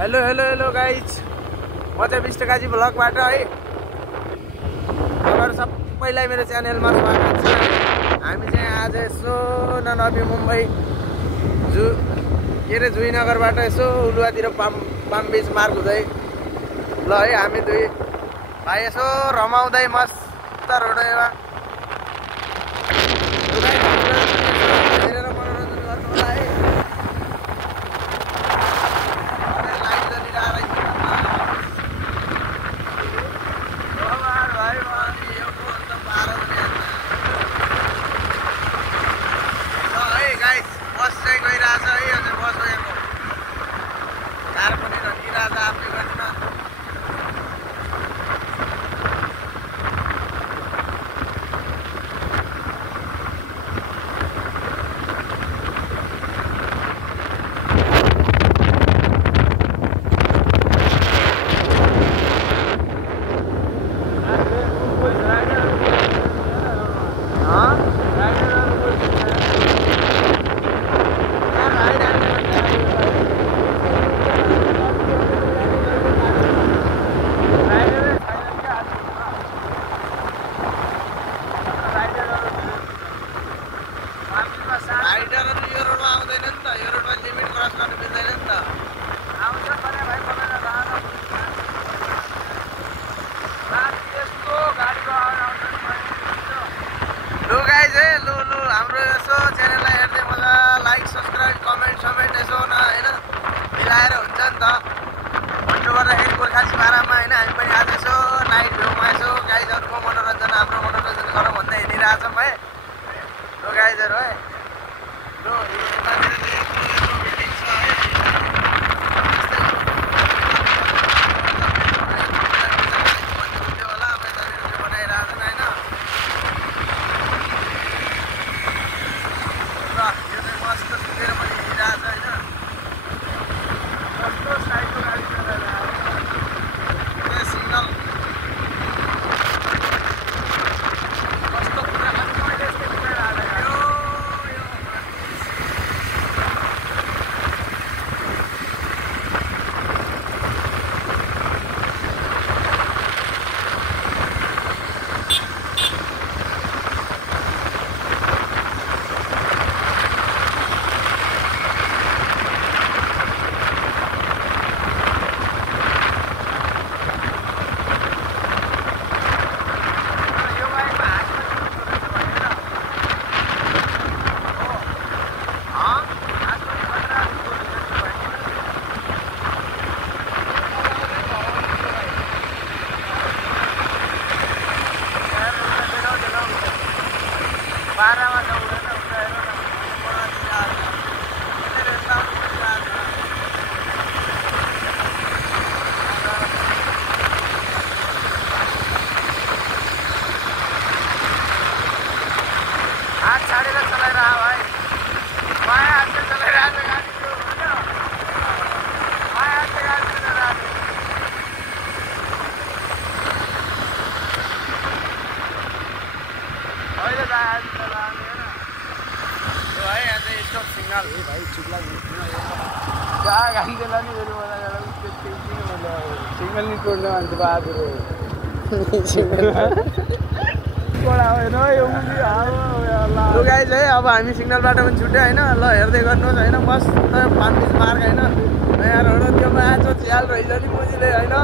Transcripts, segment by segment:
Hello guys, म चाहिँ विष्टकाजी भ्लगबाट है तपाईँहरू सबैलाई मेरो च्यानलमा स्वागत छ। हामी चाहिँ आज यसो नवी मुम्बई के अरे जुइनगरबाट यसो उलुवातिर पाम बीच मार्ग हुँदै ल है हामी दुई भाइ यसो रमाउँदै मस्त रोडमा मनोरञ्जन गर्नु होला है। गाइज है अब हामी सिग्नलबाट पनि छुट्यो होइन। ल हेर्दै गर्नुहोस् होइन, मस्त पाम बीच मार्ग होइन। नयाँ रोड त्यो माछो झ्याल रहेछ नि मुजीले होइन।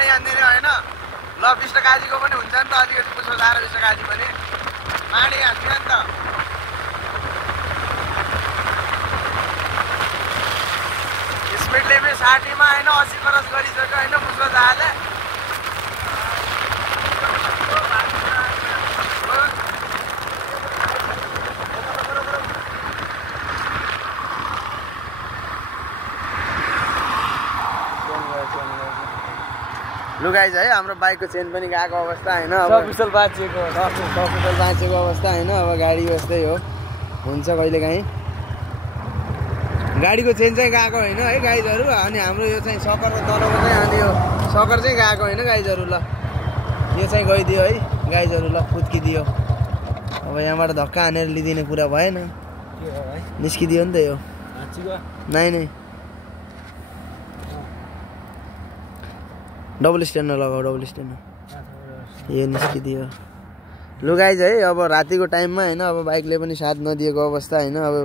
माडी हान्दिने होइन ल विष्ट काजीको पनि हुन्छ नि त अलिकति पुछो जाएर विष्ट काजी पनि माडी हान्दियो नि त स्पिड लिमिट 60 मा होइन 80 क्रस गरिसक्यो होइन पुछो जाले लु गाइज है हाम्रो बाइकको चेन पनि गएको अवस्था होइन अब सकुशल बाँचेको अवस्था होइन अब गाडी यस्तै हो हुन्छ कहिलेकाहीँ गाडीको चेन चाहिँ गएको होइन है गाइजहरू अनि हाम्रो यो चाहिँ सकरको तलको चाहिँ अनि यो सकर चाहिँ गएको होइन गाइजहरू ल यो चाहिँ गइदियो है गाइजहरू ल फुत्किदियो अब यहाँबाट धक्का हानेर लिदिने कुरा भएन निस्किदियो नि त यो नाइ नै डबल स्ट्यान्डर लगाऊ डबल स्ट्यान्डर यो निस्किदियो लु गाइज है अब रातिको टाइममा होइन अब बाइकले पनि साथ नदिएको अवस्था होइन अब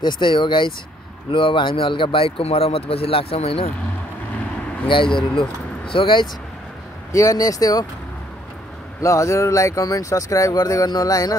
त्यस्तै हो गाइज लु अब हामी हल्का बाइकको मरम्मत पछि लाग्छौँ होइन गाइजहरू लु सो गाइज के गर्ने यस्तै हो ल हजुरहरू लाइक कमेन्ट सब्सक्राइब गर्दै गर्नु होला होइन